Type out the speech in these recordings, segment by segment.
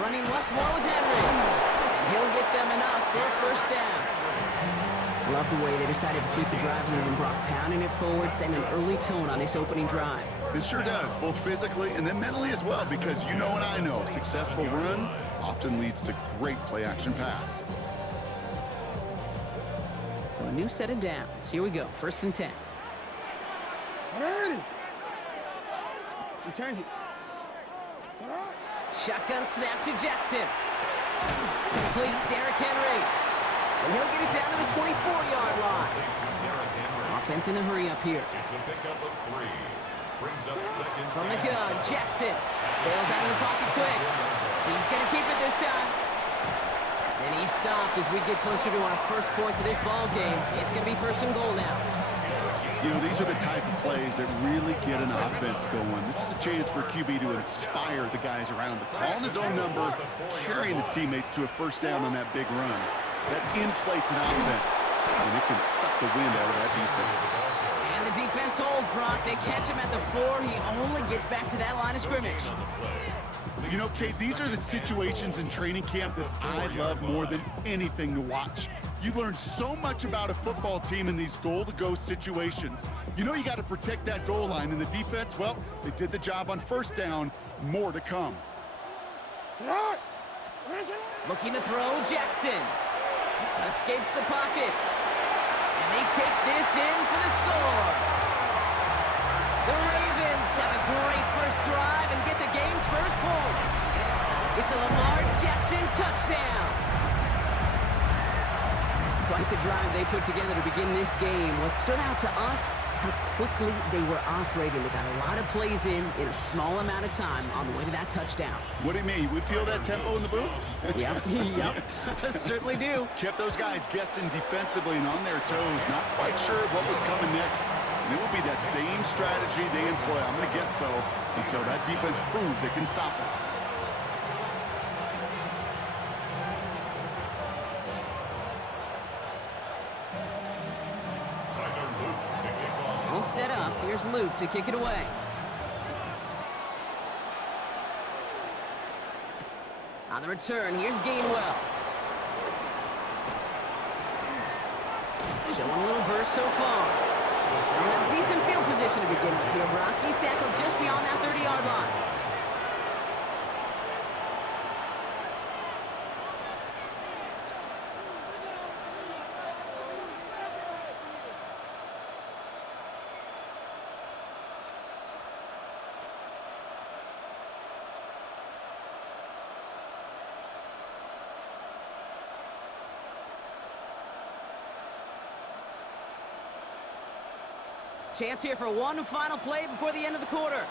Running once more with Henry. And he'll get them enough for a first down. Love the way they decided to keep the drive moving, Brock, pounding it forward, sending an early tone on this opening drive. It sure does, both physically and then mentally as well, because you know and I know, successful run often leads to great play-action pass. So a new set of downs. Here we go, 1st and 10. Return it. Shotgun snap to Jackson. Complete Derrick Henry. And he'll get it down to the 24-yard line. Offense in a hurry up here. It's a pickup of 3. Brings up second. From the gun, Jackson. Bails out of the pocket quick. He's going to keep it this time. And he's stopped as we get closer to our first points of this ball game. It's going to be 1st and goal now. You know, these are the type of plays that really get an offense going. This is a chance for QB to inspire the guys around him. Calling his own number, carrying his teammates to a first down on that big run. That inflates an offense, and it can suck the wind out of that defense. And the defense holds, Brock. They catch him at the 4. He only gets back to that line of scrimmage. You know, Kate, these are the situations in training camp that I love more than anything to watch. You learn so much about a football team in these goal-to-go situations. You know you got to protect that goal line, and the defense, well, they did the job on first down. More to come. Looking to throw, Jackson. Escapes the pocket. And they take this in for the score. The Ravens have a great first drive and get the game's first points. It's a Lamar Jackson touchdown. Quite the drive they put together to begin this game. What stood out to us, how quickly they were operating. They got a lot of plays in a small amount of time on the way to that touchdown. What do you mean? We feel that tempo in the booth? Yep, yep, certainly do. Kept those guys guessing defensively and on their toes, not quite sure what was coming next. And it will be that same strategy they employ, I'm going to guess so, until that defense proves it can stop it. All set up. Here's Luke to kick it away. On the return, here's Gainwell. Showing a little burst so far. They'll have decent field position to begin with here, Brock. He's tackled just beyond that 30-yard line. Chance here for one final play before the end of the quarter.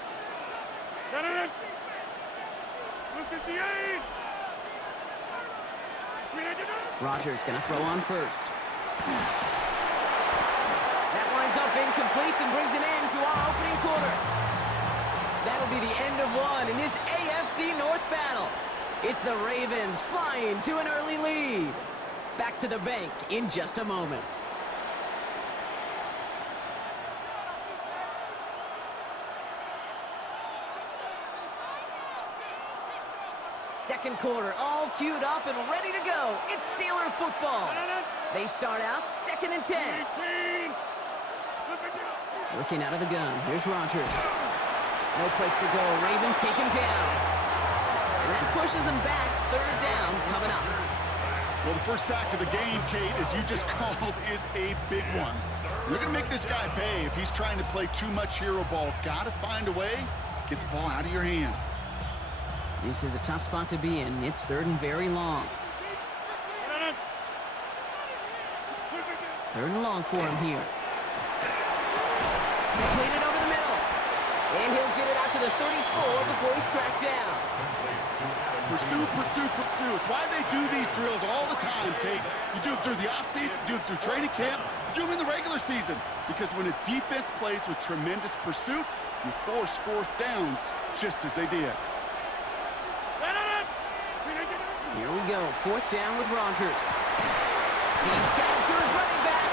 Rodgers gonna throw on first. That winds up incomplete and brings an end to our opening quarter. That'll be the end of one in this AFC North battle. It's the Ravens flying to an early lead. Back to the bank in just a moment. Second quarter, all queued up and ready to go. It's Steeler football. They start out 2nd and 10. Working out of the gun. Here's Rodgers. No place to go. Ravens take him down. And that pushes him back. 3rd down coming up. Well, the first sack of the game, Kate, as you just called, is a big one. You're going to make this guy pay if he's trying to play too much hero ball. Got to find a way to get the ball out of your hand. This is a tough spot to be in. It's 3rd and very long. 3rd and long for him here. Completed over the middle. And he'll get it out to the 34 before he's tracked down. Pursue, pursue, pursue. It's why they do these drills all the time, Kate. You do them through the offseason, you do them through training camp, you do them in the regular season. Because when a defense plays with tremendous pursuit, you force 4th downs just as they did. Here we go, 4th down with Rodgers. He's got it to his running back.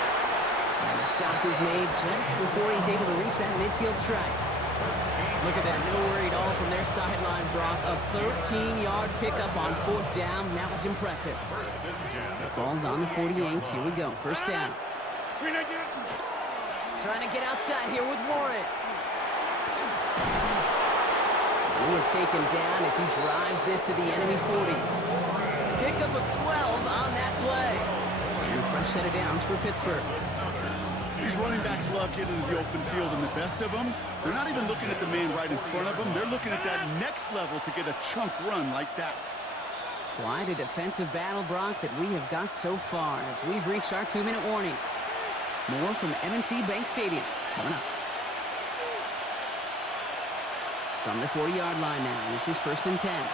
And the stop is made just before he's able to reach that midfield strike. Look at that, no worry at all from their sideline, Brock. A 13-yard pickup on 4th down. That was impressive. The ball's on the 48. Here we go. First down. Trying to get outside here with Warren. He is taken down as he drives this to the enemy 40. Pickup of 12 on that play. And a fresh set of downs for Pittsburgh. These running backs love getting into the open field, and the best of them, they're not even looking at the man right in front of them. They're looking at that next level to get a chunk run like that. Quite a defensive battle, Brock, that we have got so far as we've reached our 2-minute warning. More from M&T Bank Stadium coming up. From the 40-yard line now, this is 1st and 10.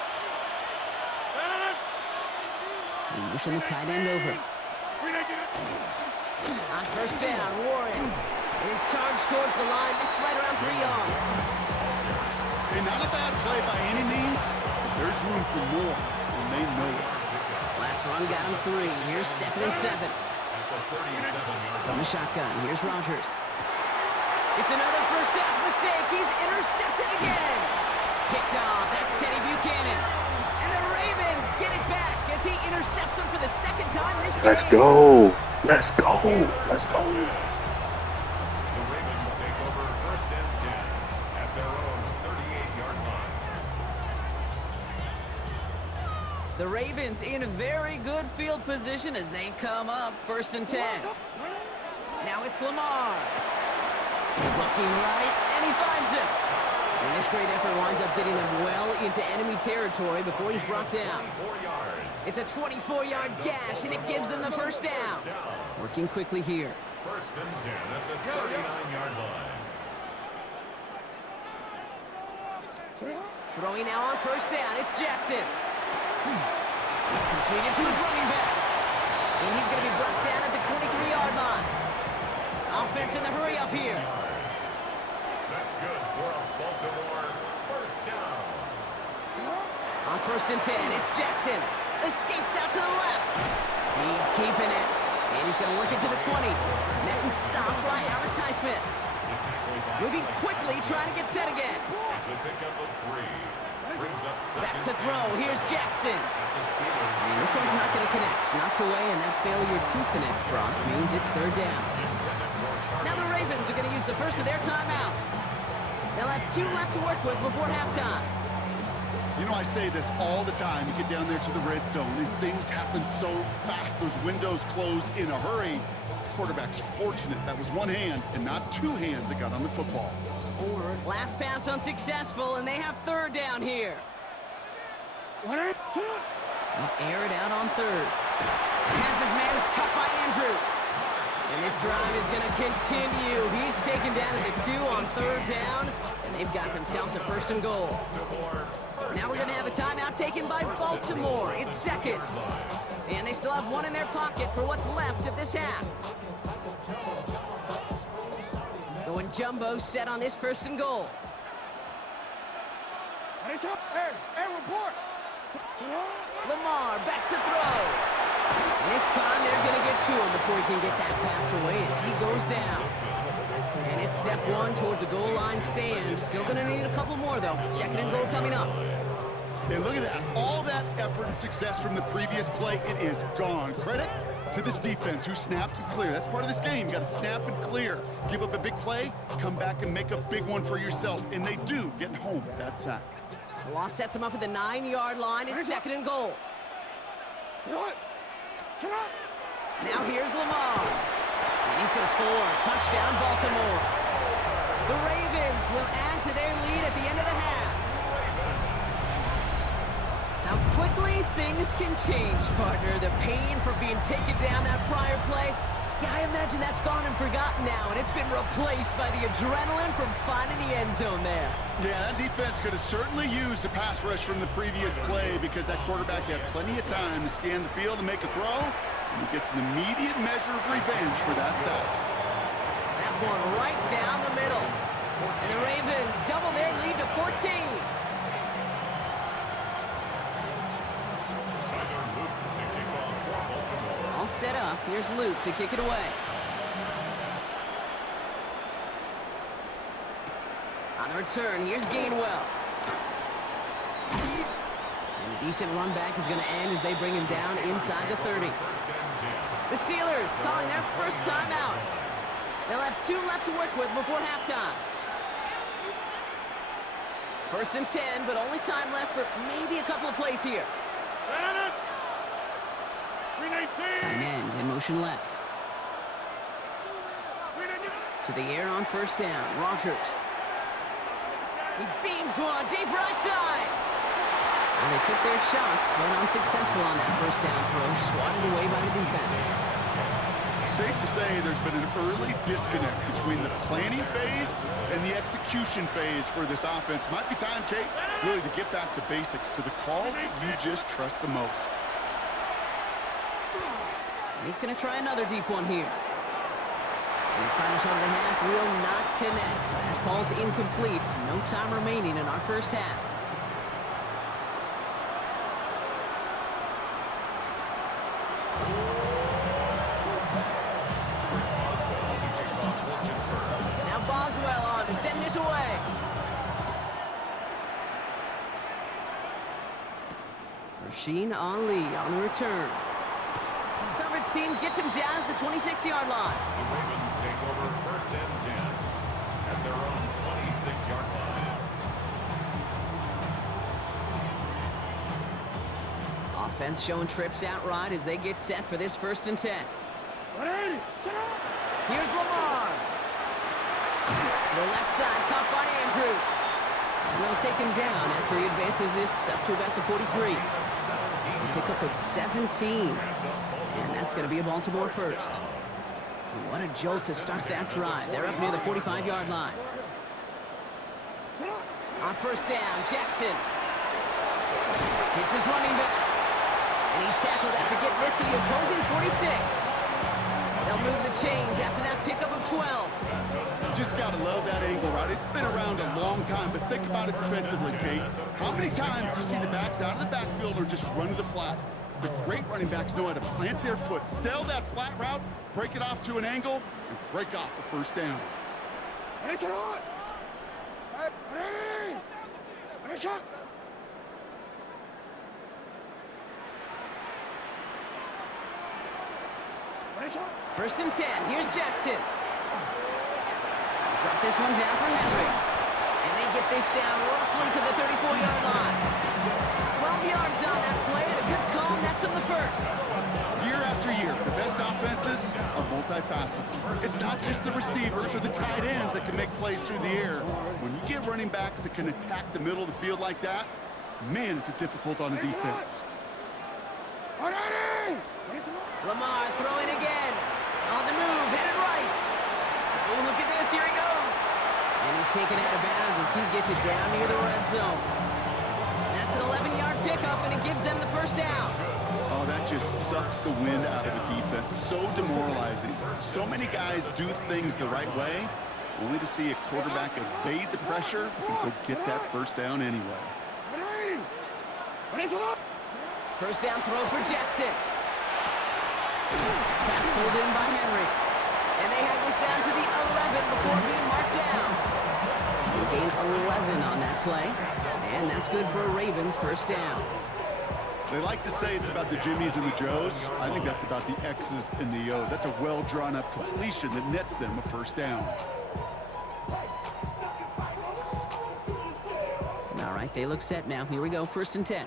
And motion the tight end over. On 1st down, Warren is charged towards the line. It's right around 3 yards. Hey, not a bad play by any means, but there's room for more, and they know it. Last run got him 3. Here's 2nd and 7. From the shotgun, here's Rodgers. It's another first half mistake. He's intercepted again. Picked off. That's Teddy Buchanan. And the Ravens get it back as he intercepts him for the 2nd time this game. Let's go. Let's go. Let's go. The Ravens take over 1st and 10 at their own 38-yard line. The Ravens in a very good field position as they come up 1st and 10. Now it's Lamar. Looking right, and he finds him. And this great effort winds up getting them well into enemy territory before he's brought down. It's a 24-yard gash, and it gives them the 1st down. Working quickly here. 1st and 10 at the 39-yard line. Throwing now on 1st down, it's Jackson. Completed to his running back. And he's going to be brought down at the 23-yard line. Offense in the hurry up here. That's good for a Baltimore 1st down. On 1st and 10, it's Jackson. Escapes out to the left. He's keeping it. And he's going to work it to the 20. Met and stopped by Alex Highsmith. Moving quickly, trying to get set again. It's a pickup of 3. Brings up Back 2nd to throw. Here's Jackson. And this one's not going to connect. Knocked away, and that failure to connect, Brock, means it's 3rd down. Now the Ravens are going to use the first of their timeouts. They'll have 2 left to work with before halftime. You know, I say this all the time. You get down there to the red zone, and things happen so fast. Those windows close in a hurry. Quarterback's fortunate that was one hand and not 2 hands that got on the football. Last pass unsuccessful, and they have 3rd down here. They'll air it out on 3rd. Has his man, it's cut by Andrews. And this drive is going to continue. He's taken down at the 2 on 3rd down, and they've got themselves a 1st and goal. Now we're going to have a timeout taken by Baltimore. It's 2nd. And they still have 1 in their pocket for what's left of this half. Going jumbo set on this 1st and goal. Lamar back to throw. And this time they're going to get to him before he can get that pass away as he goes down. And it's step 1 towards the goal line stand. Still going to need a couple more, though. 2nd and goal coming up. And look at that. All that effort and success from the previous play, it is gone. Credit to this defense who snapped and clear. That's part of this game. You got to snap and clear. Give up a big play, come back and make a big one for yourself. And they do, getting home with that sack. The loss sets him up at the 9-yard line. It's 2nd and goal. Now here's Lamar. And he's going to score. Touchdown, Baltimore. The Ravens will add to their lead at the end of the half. How quickly things can change, partner. The pain for being taken down that prior play, yeah, I imagine that's gone and forgotten now, and it's been replaced by the adrenaline from finding the end zone there. Yeah, that defense could have certainly used a pass rush from the previous play because that quarterback had plenty of time to scan the field and make a throw, and he gets an immediate measure of revenge for that sack. That one right down the middle. And the Ravens double their lead to 14. All set up. Here's Luke to kick it away. On the return, here's Gainwell. And a decent run back is going to end as they bring him down inside the 30. The Steelers calling their first timeout. They'll have 2 left to work with before halftime. 1st and 10, but only time left for maybe a couple of plays here. Tight end in motion left. To the air on 1st down. Rogers. He beams one deep right side. And they took their shots, but unsuccessful on that 1st down throw. Swatted away by the defense. Safe to say there's been an early disconnect between the planning phase and the execution phase for this offense. Might be time, Kate, really to get back to basics, to the calls you just trust the most. And he's going to try another deep one here. And his final shot of the half will not connect. That falls incomplete. No time remaining in our first half. Now Boswell on to send this away. Rasheen Ali on the return. Coverage team gets him down at the 26-yard line. The Ravens take over 1st and 10 at their own 26-yard line. Offense showing trips out right as they get set for this 1st and 10. Here's Lamar. The left side caught by Andrews. And they'll take him down after he advances this up to about the 43. A pickup of 17. And that's going to be a Baltimore first. And what a jolt to start that drive. They're up near the 45-yard line. On 1st down, Jackson. Hits his running back. And he's tackled after getting this to the opposing 46. They'll move the chains after that pickup of 12. Just got to love that angle route. It's been around a long time, but think about it defensively, Kate. How many times do you see the backs out of the backfield or just run to the flat? The great running backs know how to plant their foot, sell that flat route, break it off to an angle, and break off the 1st down. First and 10. Here's Jackson. Drop this one down for Henry. And they get this down roughly to the 34-yard line. 12 yards on that play and a good call, and that's on the 1st. Year after year, the best offenses are multifaceted. It's not just the receivers or the tight ends that can make plays through the air. When you get running backs that can attack the middle of the field like that, man, is it difficult on the defense. Lamar throwing again. On the move, headed right. Oh, look at this, here he goes. And he's taken out of bounds as he gets it down near the red zone. That's an 11-yard pickup, and it gives them the 1st down. Oh, that just sucks the wind out of a defense. So demoralizing. So many guys do things the right way, only to see a quarterback evade the pressure and go get that 1st down anyway. 1st down throw for Jackson. Pass pulled in by Henry. And they have this down to the 11 before being marked down. They gain 11 on that play. And that's good for a Ravens 1st down. They like to say it's about the Jimmies and the Joes. I think that's about the X's and the O's. That's a well-drawn-up completion that nets them a 1st down. All right, they look set now. Here we go, 1st and 10.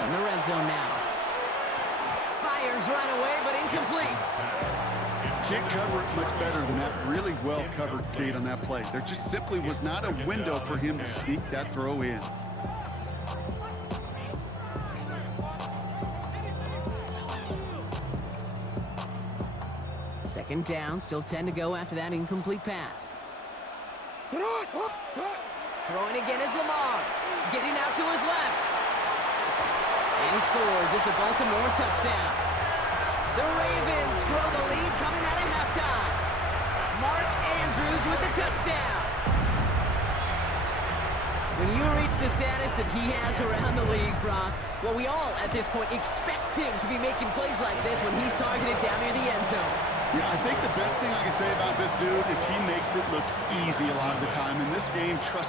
In the red zone now. Fires right away, but incomplete. Can't cover it much better than that. Really well covered, Kate, on that play. There just simply was not a window for him to sneak that throw in. Second down, still 10 to go after that incomplete pass. Throwing again is Lamar. Getting out to his left. And he scores. It's a Baltimore touchdown. The Ravens grow the lead coming out of halftime. Mark Andrews with the touchdown. When you reach the status that he has around the league, Brock, well, we all at this point expect him to be making plays like this when he's targeted down near the end zone. Yeah, I think the best thing I can say about this dude is he makes it look easy a lot of the time. In this game, trust